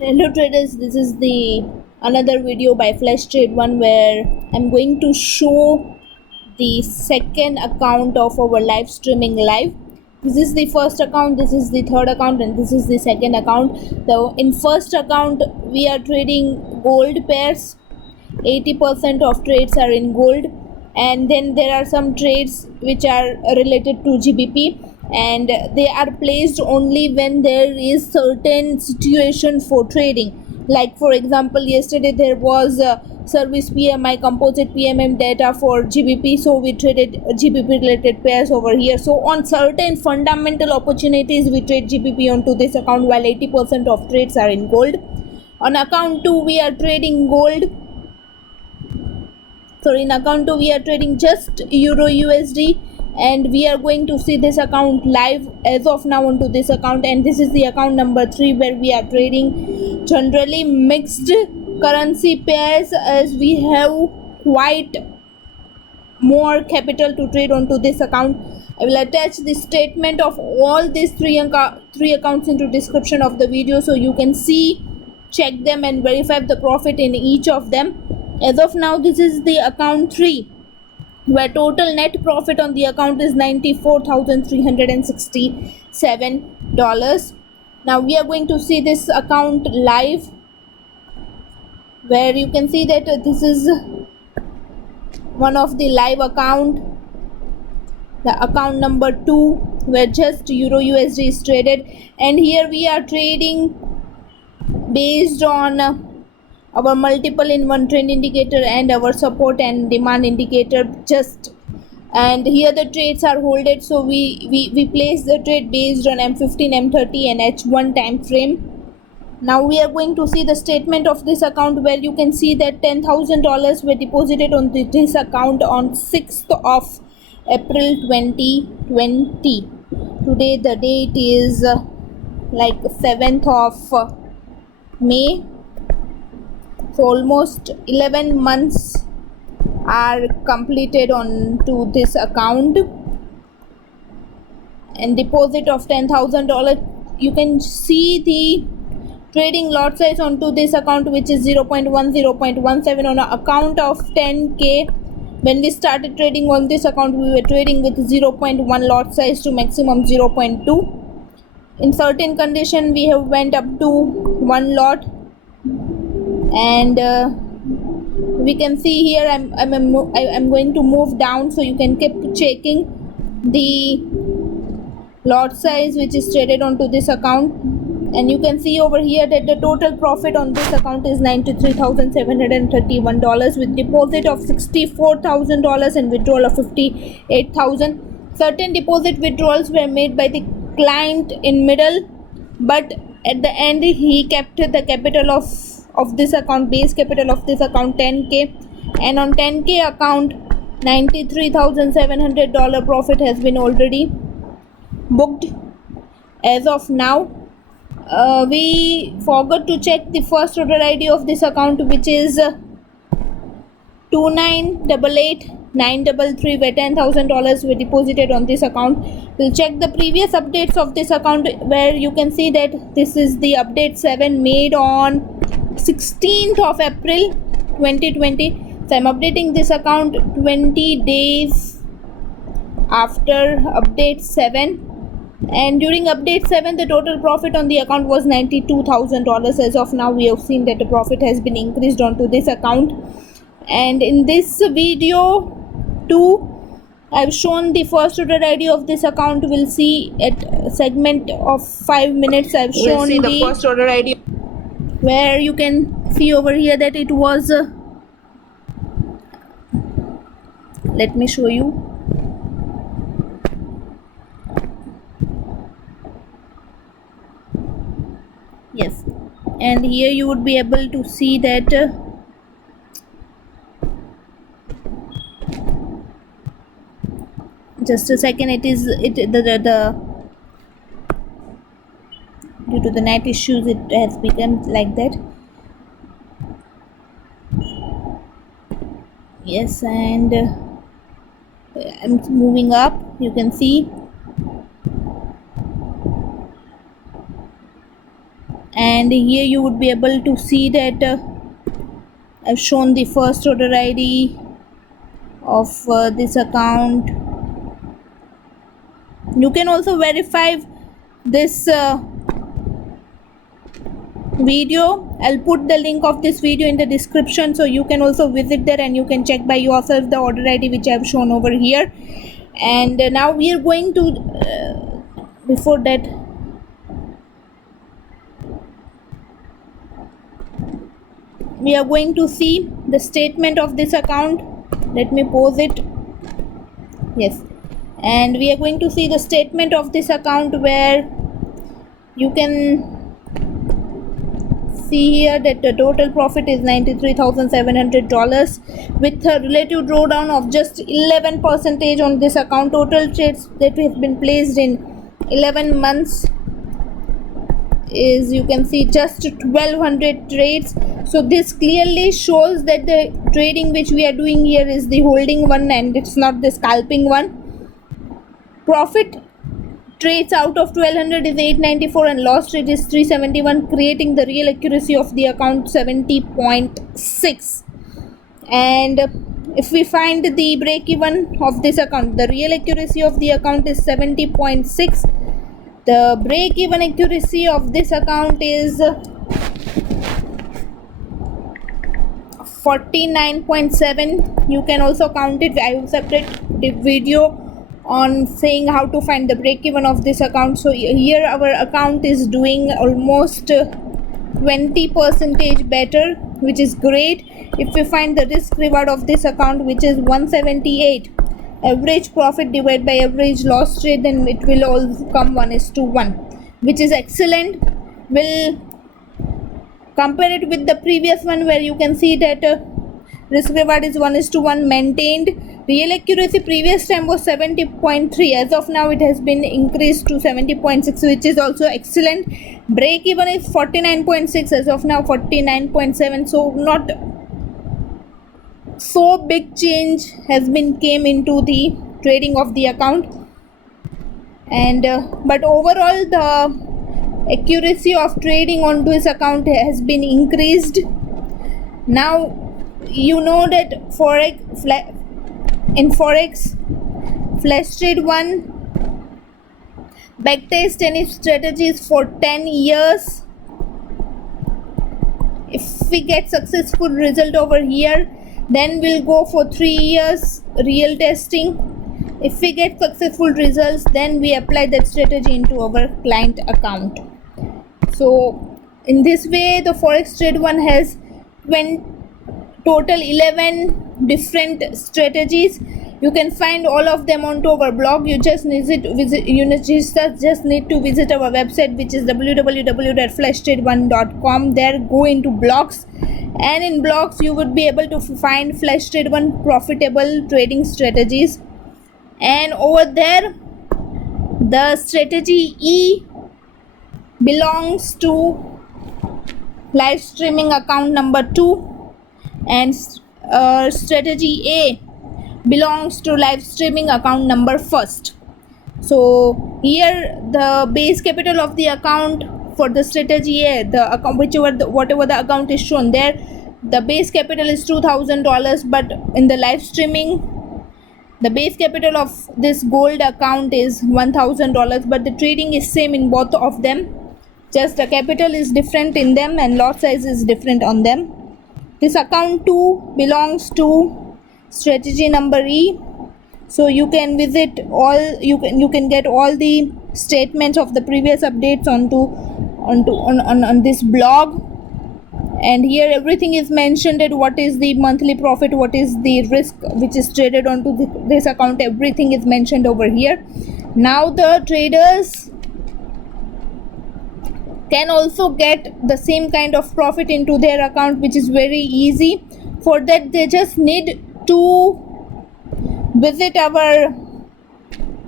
Hello traders, this is the another video by Flash Trade One where I'm going to show the second account of our live streaming live. This is the first account, this is the third account, and this is the second account. So in first account we are trading gold pairs. 80% of trades are in gold, and then there are some trades which are related to GBP, and they are placed only when there is certain situation for trading. Like for example, yesterday there was service PMI composite PMM data for GBP, so we traded GBP related pairs over here. So on certain fundamental opportunities we trade GBP onto this account, while 80% of trades are in gold. On account 2 we are trading gold. So in account 2 we are trading just Euro USD, and we are going to see this account live as of now onto this account. And this is the account number 3 where we are trading generally mixed currency pairs, as we have quite more capital to trade onto this account. I will attach the statement of all these three accounts into description of the video, so you can see, check them and verify the profit in each of them. As of now, this is the account 3 where total net profit on the account is $94,367. Now we are going to see this account live, where you can see that this is one of the live account, the account number 2 where just Euro USD is traded. And here we are trading based on our multiple in one trend indicator and our support and demand indicator just, and here the trades are holded, so we place the trade based on M15, M30 and H1 time frame. Now we are going to see the statement of this account, where you can see that $10,000 were deposited on this account on 6th of April 2020. Today the date is like 7th of May. So almost 11 months are completed on to this account, and deposit of $10,000. You can see the trading lot size onto this account, which is 0.1, 0.17 on account of 10k. When we started trading on this account, we were trading with 0.1 lot size to maximum 0.2. In certain condition we have went up to 1 lot, and we can see here I'm going to move down, so you can keep checking the lot size which is traded onto this account. And you can see over here that the total profit on this account is $93,731 with deposit of $64,000 and withdrawal of $58,000. Certain deposit withdrawals were made by the client in middle, but at the end he kept the capital of this account, base capital of this account 10k, and on 10k account $93,700 profit has been already booked as of now. We forgot to check the first order ID of this account, which is 2988933, where $10,000 were deposited on this account. We'll check the previous updates of this account, where you can see that this is the update 7 made on 16th of April 2020. So I'm updating this account 20 days after update 7, and during update 7 the total profit on the account was $92,000. As of now we have seen that the profit has been increased onto this account. And in this video too, I've shown the first order ID of this account. We'll see at segment of 5 minutes. I've shown the first order ID, where you can see over here that it was let me show you. Yes, and here you would be able to see that just a second, it is the due to the net issues it has become like that. Yes, and I'm moving up, you can see, and here you would be able to see that I've shown the first order ID of this account. You can also verify this video. I'll put the link of this video in the description, so you can also visit there and you can check by yourself the order ID which I've shown over here. And now we are going to before that, we are going to see the statement of this account. Let me pause it. Yes, and we are going to see the statement of this account, where you can see here that the total profit is $93,700 with a relative drawdown of just 11% on this account. Total trades that have been placed in 11 months is, you can see, just 1200 trades. So this clearly shows that the trading which we are doing here is the holding one and it's not the scalping one. Profit trades out of 1200 is 894 and loss trade is 371, creating the real accuracy of the account 70.6. And if we find the break even of this account, the real accuracy of the account is 70.6. the break even accuracy of this account is 49.7. you can also count it. I have separate the video on saying how to find the break even of this account. So here our account is doing almost 20% better, which is great. If we find the risk reward of this account, which is 178, average profit divided by average loss rate, then it will all come 1:1, which is excellent. We'll compare it with the previous one, where you can see that risk reward is 1:1 maintained. Real accuracy previous time was 70.3. as of now it has been increased to 70.6, which is also excellent. Break even is 49.6, as of now 49.7. so not so big change has been came into the trading of the account. And but overall the accuracy of trading on this account has been increased. Now you know that in forex, flash trade 1 backtest any strategies for 10 years. If we get successful result over here, then we'll go for 3 years real testing. If we get successful results, then we apply that strategy into our client account. So in this way, the forex trade 1 has total 11 different strategies. You can find all of them onto our blog. You just need to visit our website, which is www.flashtrade1.com. there go into blogs, and in blogs you would be able to find flash trade 1 profitable trading strategies. And over there, the strategy E belongs to live streaming account number 2, and strategy A belongs to live streaming account number 1st. So here the base capital of the account for the strategy A, the account, whatever the account is shown there, the base capital is $2,000, but in the live streaming the base capital of this gold account is $1,000, but the trading is same in both of them, just the capital is different in them and lot size is different on them. This account 2 belongs to strategy number E. So you can visit all, you can get all the statements of the previous updates on this blog, and here everything is mentioned, at what is the monthly profit, what is the risk which is traded onto this account, everything is mentioned over here. Now the traders can also get the same kind of profit into their account, which is very easy. For that, they just need to visit our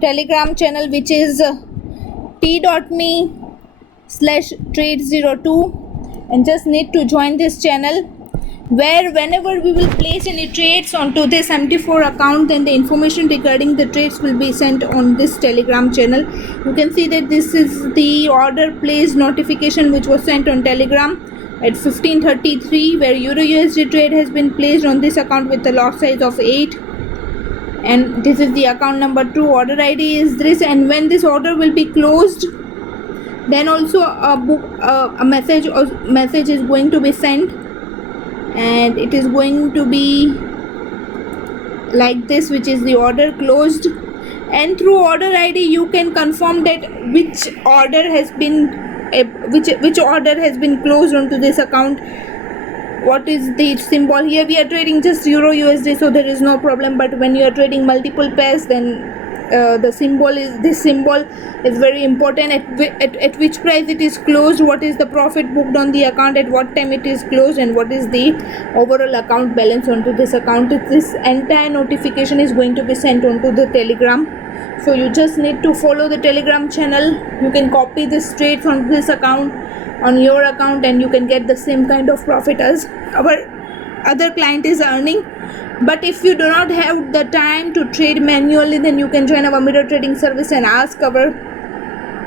Telegram channel, which is t.me/trade02, and just need to join this channel. where whenever we will place any trades onto this MT4 account, then the information regarding the trades will be sent on this Telegram channel. You can see that this is the order placed notification which was sent on Telegram at 15:33, where Euro USD trade has been placed on this account with a lot size of 8, and this is the account number 2. Order ID is this, and when this order will be closed, then also a message is going to be sent, and it is going to be like this, which is the order closed. And through order ID you can confirm that which order has been closed onto this account. What is the symbol? Here we are trading just Euro USD, so there is no problem, but when you are trading multiple pairs, then this symbol is very important. At which price it is closed, what is the profit booked on the account, at what time it is closed, and what is the overall account balance onto this account. This entire notification is going to be sent onto the Telegram, so you just need to follow the Telegram channel. You can copy this trade from this account on your account, and you can get the same kind of profit as our other client is earning. But if you do not have the time to trade manually, then you can join our mirror trading service and ask our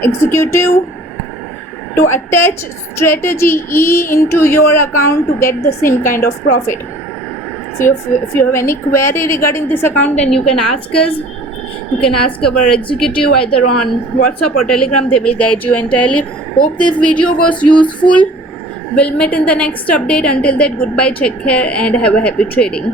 executive to attach strategy E into your account to get the same kind of profit. So if you have any query regarding this account, then you can ask us. You can ask our executive either on WhatsApp or Telegram. They will guide you entirely. Hope this video was useful. We'll meet in the next update. Until then, goodbye, take care, and have a happy trading.